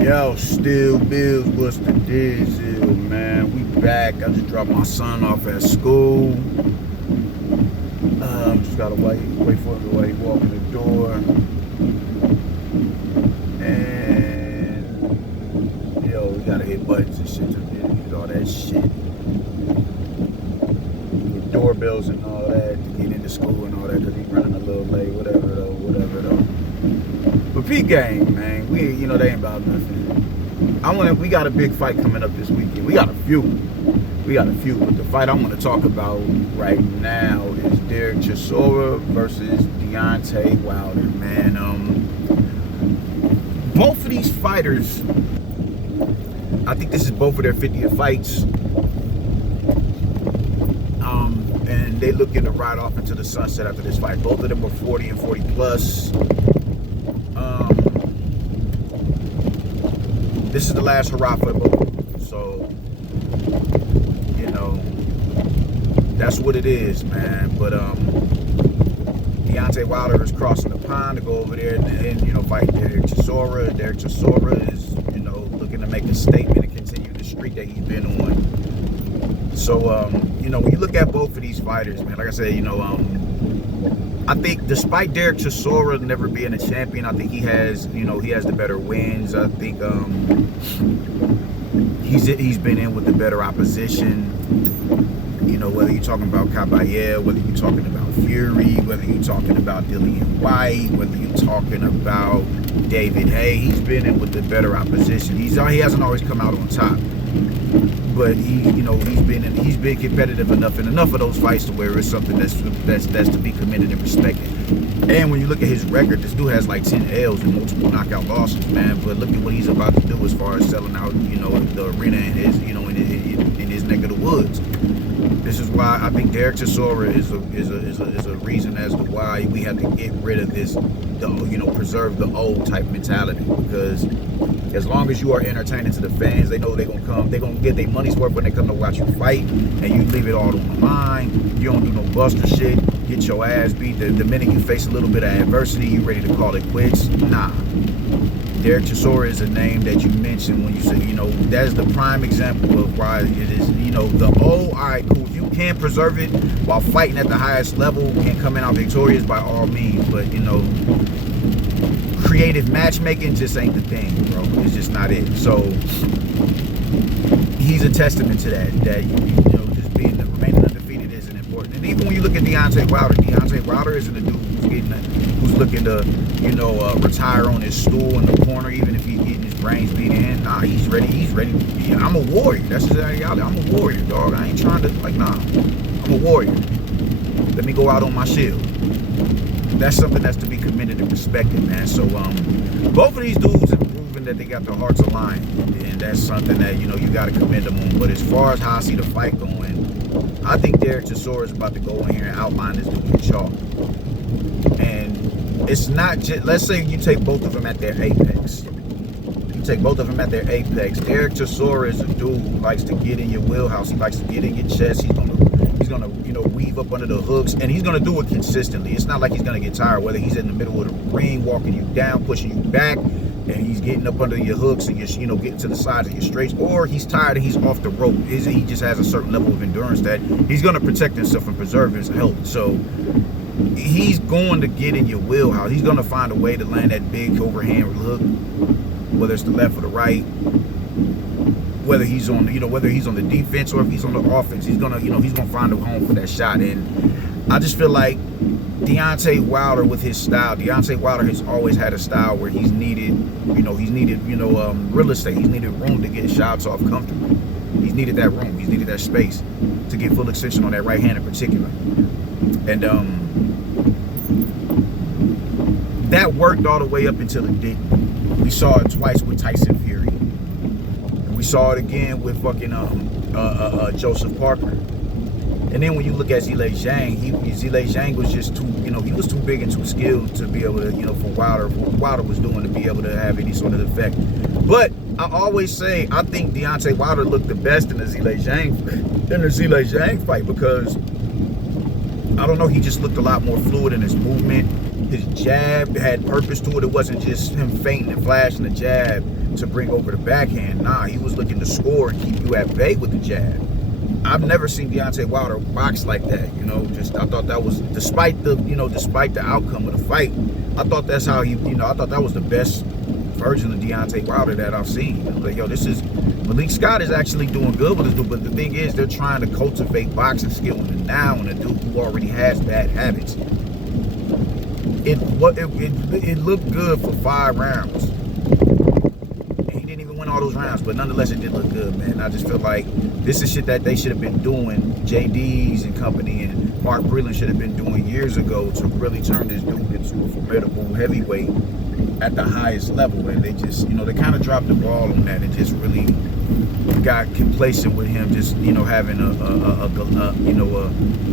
Yo, still bills, what's the deal, man? We back. I just dropped my son off at school. Just gotta wait for him to walk in the door. And yo, we gotta hit buttons and shit to get all that shit. With doorbells and all that to get into school and all that, cause he's running a little late, whatever though. But P game, man, they ain't about nothing. We got a big fight coming up this weekend. We got a few, but the fight I want to talk about right now is Derek Chisora versus Deontay Wilder, man. Both of these fighters, I think this is both of their 50th fights. And they looking to ride off into the sunset after this fight. Both of them are 40 and 40 plus. This is the last hurrah for both. So, that's what it is, man. But Deontay Wilder is crossing the pond to go over there and fight Derek Chisora. Derek Chisora is, looking to make a statement and continue the streak that he's been on. So, when you look at both of these fighters, man, like I said, I think despite Derek Chisora never being a champion, I think he has the better wins. I think he's been in with the better opposition. Whether you're talking about Caballero, whether you're talking about Fury, whether you're talking about Dillian White, whether you're talking about David Haye, he's been in with the better opposition. He hasn't always come out on top, but he's been competitive enough in enough of those fights to where it's something that's to be commended and respected. And when you look at his record, this dude has like 10 L's and multiple knockout losses, man. But look at what he's about to do as far as selling out, the arena in his, in his neck of the woods. This is why I think Derek Chisora is a reason as to why we have to get rid of this, preserve the old type mentality. Because as long as you are entertaining to the fans, they know they're gonna come. They're gonna get their money's worth when they come to watch you fight, and you leave it all on the line. You don't do no buster shit. Get your ass beat. The minute you face a little bit of adversity, you ready to call it quits. Nah. Derek Chisora is a name that you mentioned when you say, that's the prime example of why it is, all right, cool. If you can't preserve it while fighting at the highest level, can't come out victorious by all means, but, creative matchmaking just ain't the thing, bro. It's just not it. So, he's a testament to that, just being remaining undefeated isn't important. And even when you look at Deontay Wilder isn't a dude who's looking to, retire on his stool in the corner, even if he's getting his brains beat in. Nah, he's ready. I'm a warrior. That's his reality. I'm a warrior, dog. I ain't trying to, I'm a warrior. Let me go out on my shield. That's something that's to be commended and respected, man. So, both of these dudes have proven that they got their hearts aligned, and that's something that, you got to commend them on. But as far as how I see the fight going, I think Derek Chisora is about to go in here and outline this dude with chalk. And it's not just, let's say you take both of them at their apex. Derek Chisora is a dude who likes to get in your wheelhouse. He likes to get in your chest. He's gonna weave up under the hooks, and he's gonna do it consistently. It's not like he's gonna get tired, whether he's in the middle of the ring, walking you down, pushing you back, and he's getting up under your hooks and you're getting to the sides of your straights, or he's tired and he's off the rope. He just has a certain level of endurance that he's gonna protect himself and preserve his health. So he's going to get in your wheelhouse. He's going to find a way to land that big overhand hook, whether it's the left or the right, whether he's on the defense or if he's on the offense. He's gonna find a home for that shot. And I just feel like Deontay Wilder, with his style, Deontay Wilder has always had a style where he's needed real estate. He's needed room to get shots off comfortably. He's needed that room. He's needed that space to get full extension on that right hand in particular. And that worked all the way up until it didn't. We saw it twice with Tyson Fury. And we saw it again with fucking Joseph Parker. And then when you look at Zhilei Zhang was just too, he was too big and too skilled to be able to, for what Wilder was doing to be able to have any sort of effect. But I always say, I think Deontay Wilder looked the best in the Zhilei Zhang fight because, I don't know, he just looked a lot more fluid in his movement. His jab had purpose to it. It wasn't just him feinting and flashing the jab to bring over the backhand. Nah, he was looking to score and keep you at bay with the jab. I've never seen Deontay Wilder box like that, you know. Just I thought that was, despite the outcome of the fight, I thought that's how he, I thought that was the best version of Deontay Wilder that I've seen. I was like, yo, this is, Malik Scott is actually doing good with this dude, but the thing is, they're trying to cultivate boxing skill in the now in a dude who already has bad habits. It looked good for 5 rounds. And he didn't even win all those rounds, but nonetheless, it did look good, man. I just feel like this is shit that they should have been doing, JD's and company and Mark Breland should have been doing years ago to really turn this dude into a formidable heavyweight at the highest level. And they just, they kind of dropped the ball on that and just really got complacent with him just, having a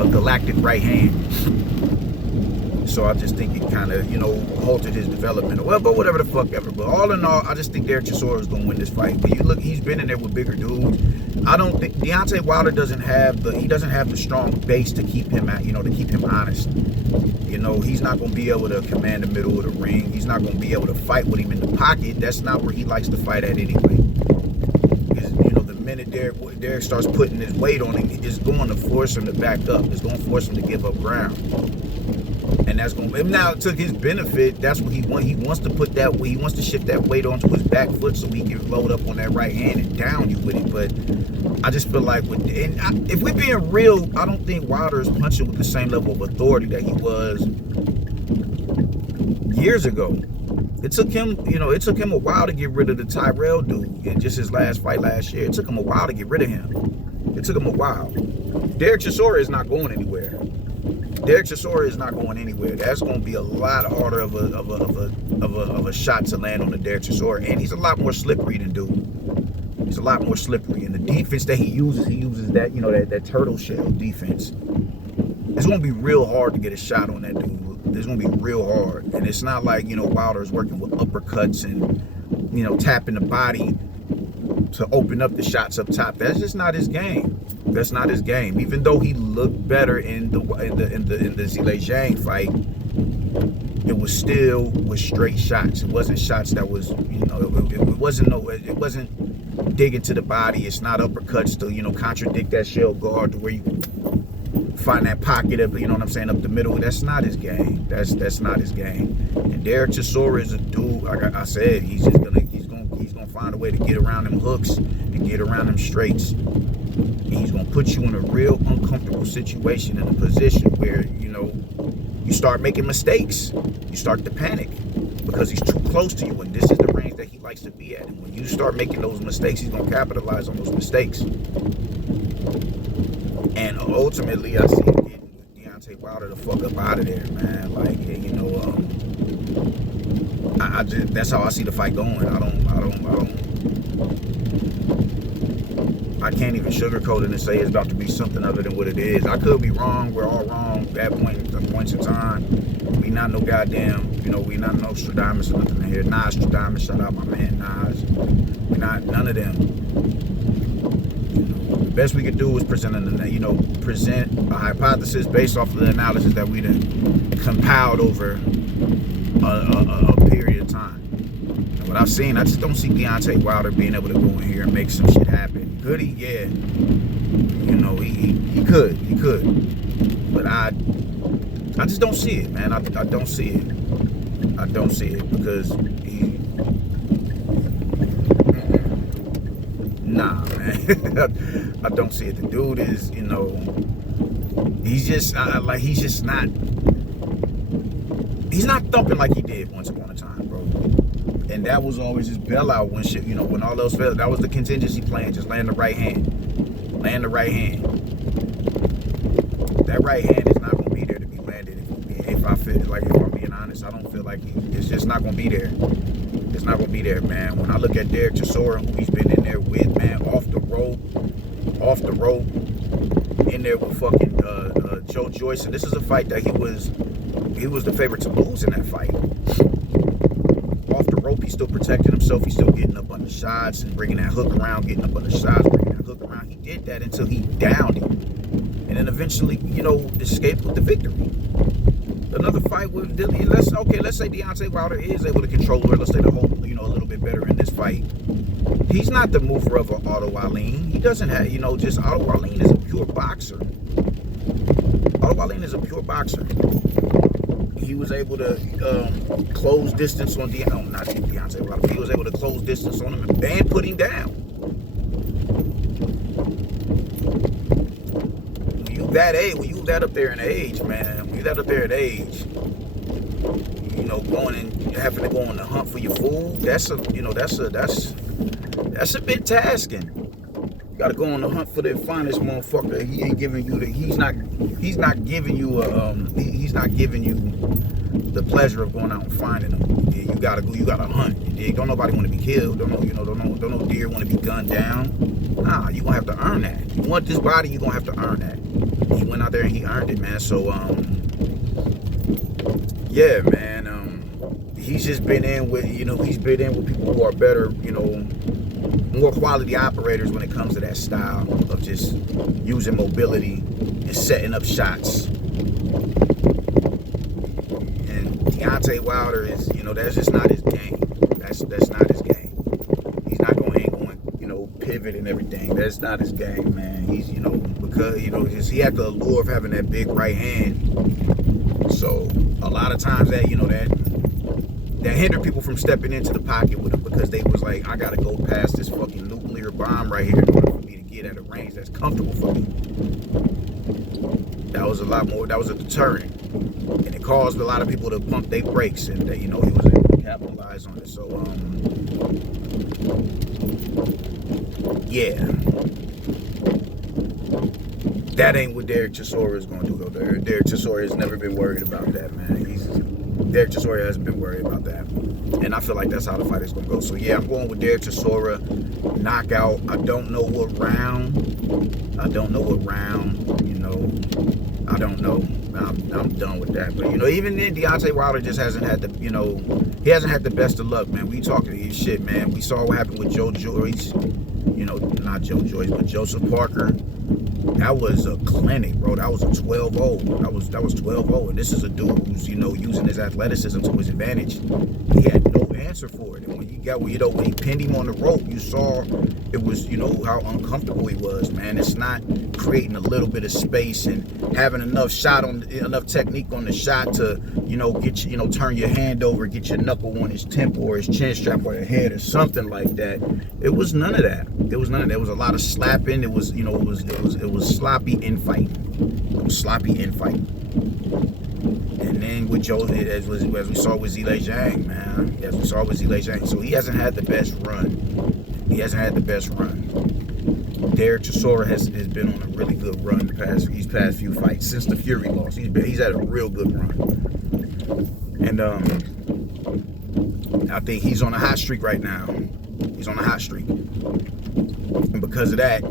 galactic right hand. So I just think it kind of, halted his development. Well, but whatever the fuck ever. But all in all, I just think Derek Chisora is going to win this fight. But you look, he's been in there with bigger dudes. I don't think Deontay Wilder doesn't have the strong base to keep him at, to keep him honest. He's not going to be able to command the middle of the ring. He's not going to be able to fight with him in the pocket. That's not where he likes to fight at anyway. Because, the minute Derek starts putting his weight on him, it's going to force him to back up. It's going to force him to give up ground. And that's going to, now to his benefit, that's what he wants. He wants to put that weight, he wants to shift that weight onto his back foot so he can load up on that right hand and down you with it. But I just feel like, if we're being real, I don't think Wilder is punching with the same level of authority that he was years ago. It took him a while to get rid of the Tyrell dude in just his last fight last year. It took him a while to get rid of him. It took him a while. Derek Chisora is not going anywhere. Derek Chisora is not going anywhere. That's going to be a lot harder of a shot to land on the Derek Chisora, and he's a lot more slippery than dude. He's a lot more slippery, and the defense that he uses that that turtle shell defense. It's going to be real hard to get a shot on that dude. It's going to be real hard, and it's not like Wilder is working with uppercuts and tapping the body to open up the shots up top. That's just not his game. That's not his game. Even though he looked better in the Zhilei Zhang fight, it was still with straight shots. It wasn't shots that was it wasn't digging to the body. It's not uppercuts to contradict that shell guard to where you find that pocket of up the middle. That's not his game. That's not his game. And Derek Chisora is a dude. Like I said, he's gonna find a way to get around them hooks and get around them straights. And he's gonna put you in a real uncomfortable situation, in a position where you start making mistakes. You start to panic because he's too close to you, and this is the range that he likes to be at. And when you start making those mistakes, he's gonna capitalize on those mistakes. And ultimately, I see him getting Deontay Wilder the fuck up out of there, man. Like, I just, that's how I see the fight going. I can't even sugarcoat it and say it's about to be something other than what it is. I could be wrong. We're all wrong at points in time. We not no goddamn, we not Nostradamus or nothing in here. Nostradamus, shout out my man Nas. We not none of them. The best we could do is present a hypothesis based off of the analysis that we done compiled over a period of time. And what I've seen, I just don't see Deontay Wilder being able to go in here and make some shit happen. Could he? Yeah. He could. But I just don't see it, man. I don't see it. I don't see it because nah, man. I don't see it. The dude is, he's not thumping like he did once upon a time, bro. And that was always his bailout when shit, when all else failed. That was the contingency plan. Just land the right hand. Land the right hand. That right hand is not going to be there to be landed. If I'm being honest, I don't feel like it's just not going to be there. It's not going to be there, man. When I look at Derek Chisora, who he's been in there with, man, off the rope, in there with fucking Joe Joyce. And this is a fight that he was the favorite to lose in that fight. Off the rope, he's still protecting himself. He's still getting up on the shots and bringing that hook around, getting up on the shots, bringing that hook around. He did that until he downed him. And then eventually, escaped with the victory. another fight with let's say Deontay Wilder is able to control her. Let's say the whole, a little bit better in this fight. He's not the mover of an Otto Wallin. He doesn't have, just Otto Wallin is a pure boxer. Otto Wallin is a pure boxer. He was able to close distance on Deontay Wilder. He was able to close distance on him and put him down. When you that up there in age, man, when you that up there in age, going and having to go on the hunt for your food, that's a bit tasking. You gotta go on the hunt for the finest motherfucker. He ain't giving you he's not giving you the pleasure of going out and finding them. Yeah, you gotta hunt. Don't nobody want to be killed. Don't no deer want to be gunned down. Nah, you gonna have to earn that. You want this body, you gonna have to earn that. He went out there and he earned it, man. So yeah, man. He's just been in with people who are better, more quality operators when it comes to that style of just using mobility and setting up shots. And Deontay Wilder is, that's just not his game. That's not his game. He's not going pivot and everything. That's not his game, man. He's, because, he had the allure of having that big right hand. So a lot of times that hindered people from stepping into the pocket with him, because they was like, I gotta go past this fucking nuclear bomb right here in order for me to get at a range that's comfortable for me. That was a deterrent, and it caused a lot of people to pump their brakes, and he was able to capitalize on it. So yeah, that ain't what Derek Chisora is gonna do though. Derek Chisora has never been worried about that, man. Derek Chisora hasn't been worried about that. And I feel like that's how the fight is going to go. So, yeah, I'm going with Derek Chisora. Knockout. I don't know what round. I don't know. I'm done with that. But, even then, Deontay Wilder just hasn't had the, he hasn't had the best of luck, man. We talking his shit, man. We saw what happened with Joe Joyce. Not Joe Joyce, but Joseph Parker. That was a clinic, bro. That was a 12-0. That was 12-0. And this is a dude who's, using his athleticism to his advantage. He had no answer for it. And when he pinned him on the rope, you saw it was, how uncomfortable he was, man. It's not creating a little bit of space and having enough technique on the shot to, get turn your hand over, get your knuckle on his temple or his chin strap or the head or something like that. It was none of that. There was a lot of slapping. It was, it was sloppy infighting. It was sloppy infighting. And then with Joe, as we saw with Zhilei Zhang, man. As we saw with Zhilei Zhang. So he hasn't had the best run. Derek Chisora has been on a really good run these past few fights since the Fury loss. He's had a real good run. And I think he's on a hot streak right now. He's on a hot streak. And because of that,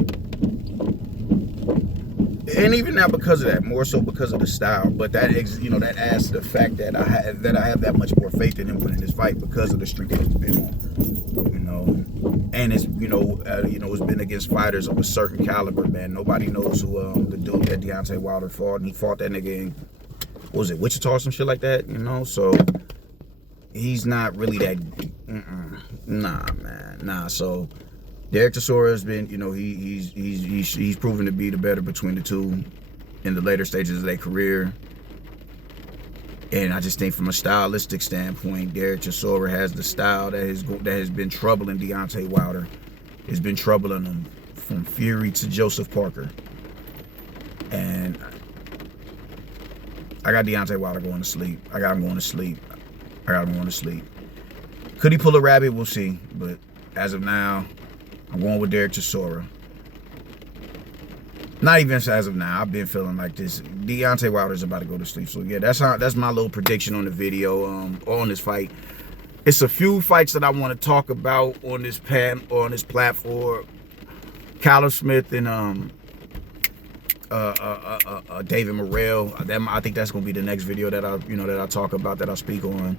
and even not because of that, more so because of the style, but that adds to the fact that I have that much more faith in him winning this fight because of the streak that he's been on. And it's it's been against fighters of a certain caliber, man. Nobody knows who the dude that Deontay Wilder fought, and he fought that nigga in, what was it, Wichita or some shit like that, So he's not really that. Nah. So Derek Chisora has been, he's proven to be the better between the two in the later stages of their career. And I just think from a stylistic standpoint, Derek Chisora has the style that has been troubling Deontay Wilder. It's been troubling him from Fury to Joseph Parker. And I got Deontay Wilder going to sleep. I got him going to sleep. Could he pull a rabbit? We'll see. But as of now, I'm going with Derek Chisora. Not even as of now. I've been feeling like this. Deontay Wilder's about to go to sleep. So yeah, that's my little prediction on the video, on this fight. It's a few fights that I want to talk about on this platform. Callum Smith and David Morrell. I think that's gonna be the next video that I talk about, that I speak on.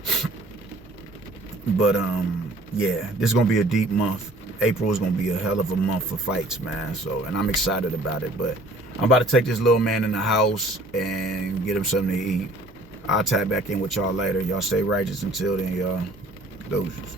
But yeah, this is gonna be a deep month. April is gonna be a hell of a month for fights, man. So, and I'm excited about it. But I'm about to take this little man in the house and get him something to eat. I'll tap back in with y'all later. Y'all stay righteous until then, y'all. Doses.